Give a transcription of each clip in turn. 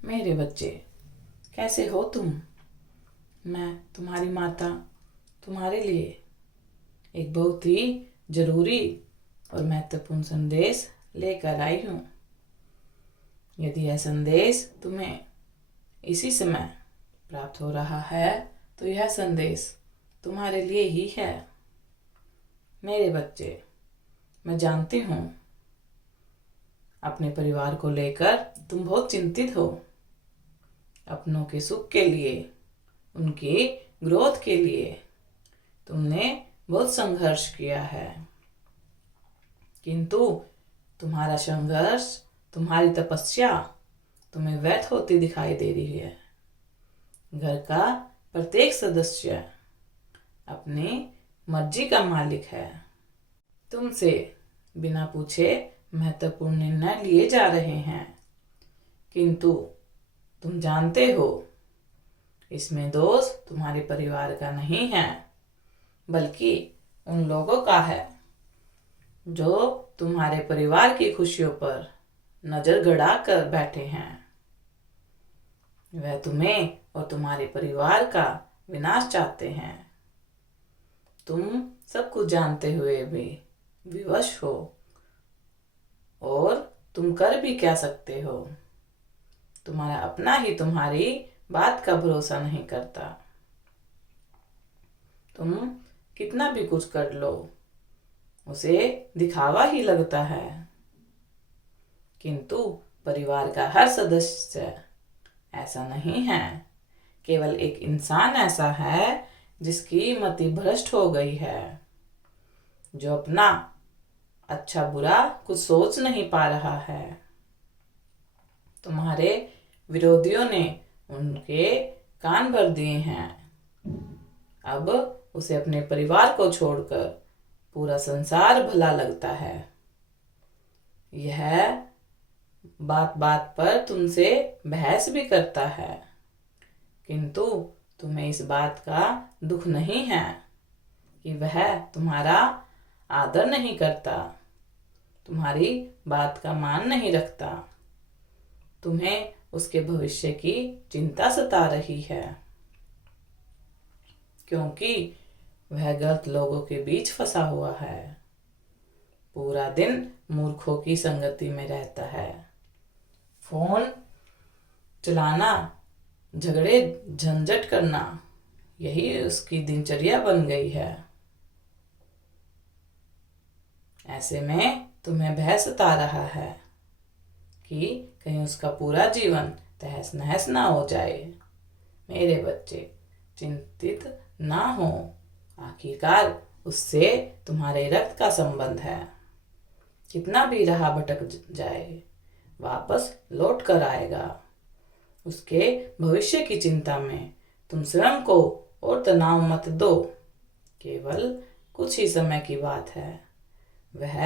मेरे बच्चे, कैसे हो तुम? मैं तुम्हारी माता तुम्हारे लिए एक बहुत ही जरूरी और महत्वपूर्ण संदेश लेकर आई हूँ। यदि यह संदेश तुम्हें इसी समय प्राप्त हो रहा है तो यह संदेश तुम्हारे लिए ही है। मेरे बच्चे, मैं जानती हूँ अपने परिवार को लेकर तुम बहुत चिंतित हो। अपनों के सुख के लिए, उनकी ग्रोथ के लिए तुमने बहुत संघर्ष किया है, किंतु तुम्हारा संघर्ष, तुम्हारी तपस्या तुम्हें व्यर्थ होती दिखाई दे रही है। घर का प्रत्येक सदस्य अपनी मर्जी का मालिक है। तुमसे बिना पूछे महत्वपूर्ण निर्णय लिए जा रहे हैं, किंतु तुम जानते हो इसमें दोष तुम्हारे परिवार का नहीं है, बल्कि उन लोगों का है जो तुम्हारे परिवार की खुशियों पर नजर गड़ा कर बैठे हैं। वह तुम्हें और तुम्हारे परिवार का विनाश चाहते हैं। तुम सब कुछ जानते हुए भी विवश हो, और तुम कर भी क्या सकते हो? तुम्हारा अपना ही तुम्हारी बात का भरोसा नहीं करता। तुम कितना भी कुछ कर लो, उसे दिखावा ही लगता है, किंतु परिवार का हर सदस्य ऐसा नहीं है। केवल एक इंसान ऐसा है जिसकी मति भ्रष्ट हो गई है, जो अपना अच्छा बुरा कुछ सोच नहीं पा रहा है। तुम्हारे विरोधियों ने उनके कान भर दिए हैं। अब उसे अपने परिवार को छोड़कर पूरा संसार भला लगता है। यह बात बात पर तुमसे बहस भी करता है, किंतु तुम्हें इस बात का दुख नहीं है कि वह तुम्हारा आदर नहीं करता, तुम्हारी बात का मान नहीं रखता। तुम्हें उसके भविष्य की चिंता सता रही है, क्योंकि वह गलत लोगों के बीच फंसा हुआ है। पूरा दिन मूर्खों की संगति में रहता है। फोन चलाना, झगड़े झंझट करना, यही उसकी दिनचर्या बन गई है। ऐसे में तुम्हें भय सता रहा है कि कहीं उसका पूरा जीवन तहस नहस ना हो जाए। मेरे बच्चे, चिंतित ना हो। आखिरकार उससे तुम्हारे रक्त का संबंध है। कितना भी राह भटक जाए, वापस लौट कर आएगा। उसके भविष्य की चिंता में तुम स्वयं को और तनाव मत दो। केवल कुछ ही समय की बात है। वह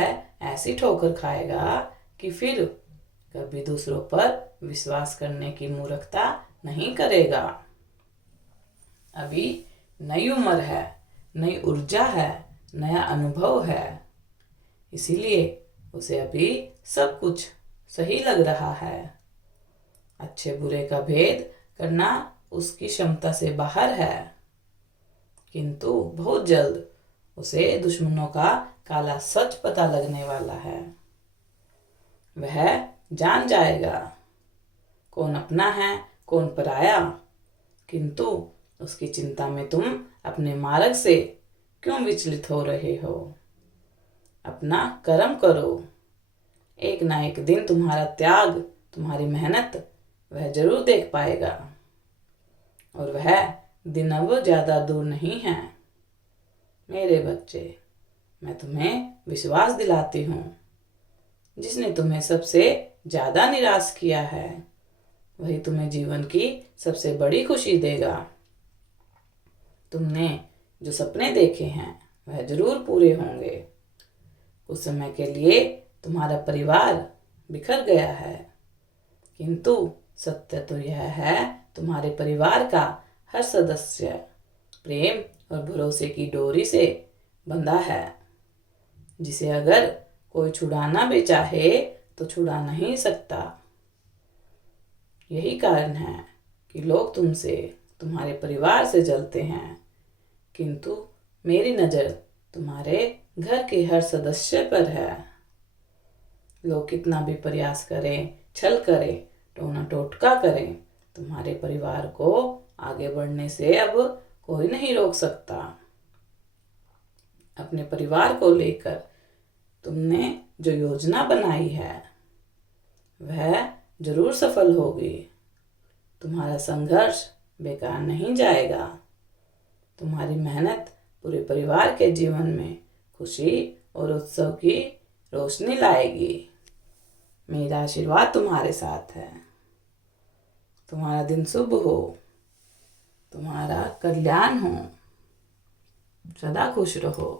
ऐसी ठोकर खाएगा कि फिर कभी दूसरों पर विश्वास करने की मूर्खता नहीं करेगा। अभी नई उम्र है, नई ऊर्जा है, नया अनुभव है, इसीलिए उसे अभी सब कुछ सही लग रहा है। अच्छे बुरे का भेद करना उसकी क्षमता से बाहर है, किंतु बहुत जल्द उसे दुश्मनों का काला सच पता लगने वाला है। वह जान जाएगा कौन अपना है, कौन पराया, किंतु उसकी चिंता में तुम अपने मार्ग से क्यों विचलित हो रहे हो? अपना कर्म करो। एक ना एक दिन तुम्हारा त्याग, तुम्हारी मेहनत वह जरूर देख पाएगा, और वह दिन अब ज्यादा दूर नहीं है। मेरे बच्चे, मैं तुम्हें विश्वास दिलाती हूँ, जिसने तुम्हें सबसे ज्यादा निराश किया है वही तुम्हें जीवन की सबसे बड़ी खुशी देगा। तुमने जो सपने देखे हैं वह जरूर पूरे होंगे। कुछ समय के लिए तुम्हारा परिवार बिखर गया है, किंतु सत्य तो यह है, तुम्हारे परिवार का हर सदस्य प्रेम और भरोसे की डोरी से बंधा है, जिसे अगर कोई छुड़ाना भी चाहे तो छुड़ा नहीं सकता। यही कारण है कि लोग तुमसे, तुम्हारे परिवार से जलते हैं, किंतु मेरी नज़र तुम्हारे घर के हर सदस्य पर है। लोग कितना भी प्रयास करें, छल करें, टोना टोटका करें, तुम्हारे परिवार को आगे बढ़ने से अब कोई नहीं रोक सकता। अपने परिवार को लेकर तुमने जो योजना बनाई है वह जरूर सफल होगी। तुम्हारा संघर्ष बेकार नहीं जाएगा। तुम्हारी मेहनत पूरे परिवार के जीवन में खुशी और उत्सव की रोशनी लाएगी। मेरा आशीर्वाद तुम्हारे साथ है। तुम्हारा दिन शुभ हो, तुम्हारा कल्याण हो, सदा खुश रहो।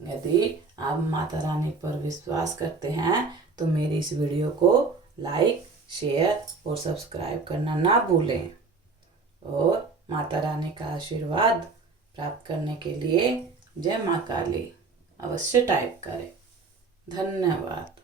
यदि आप माता रानी पर विश्वास करते हैं तो मेरी इस वीडियो को लाइक, शेयर और सब्सक्राइब करना ना भूलें। और माता रानी का आशीर्वाद प्राप्त करने के लिए जय माँ काली अवश्य टाइप करें। धन्यवाद।